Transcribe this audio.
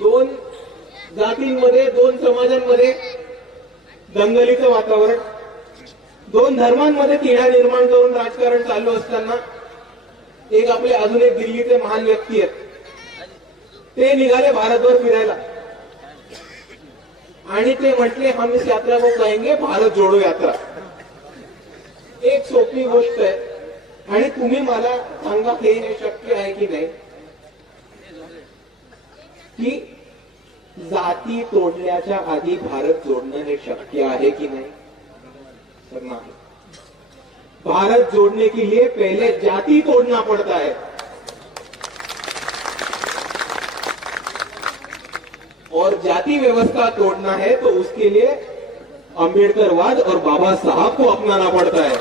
दोन जातींमध्ये, दोन समाजांमध्ये दंगलीचं वातावरण, दोन धर्मांमध्ये तिढा निर्माण करून राजकारण चालू असताना एक आपले अजून एक दिल्लीचे महान व्यक्ती आहेत, ते निघाले भारतभर फिरायला आणि ते म्हटले हम इस यात्रा को कहेंगे भारत जोडो यात्रा. एक सोपी गोष्ट आहे आणि तुम्ही मला सांगा हे शक्य आहे की नाही की जाती तोडण्याच्या आधी भारत जोडणं हे शक्य आहे कि नहीं? तर नाही. भारत जोड़ने के लिए पहले जाति तोड़ना पड़ता है. और जाति व्यवस्था तोड़ना है तो उसके लिए अंबेडकरवाद और बाबा साहब को अपनाना पड़ता है.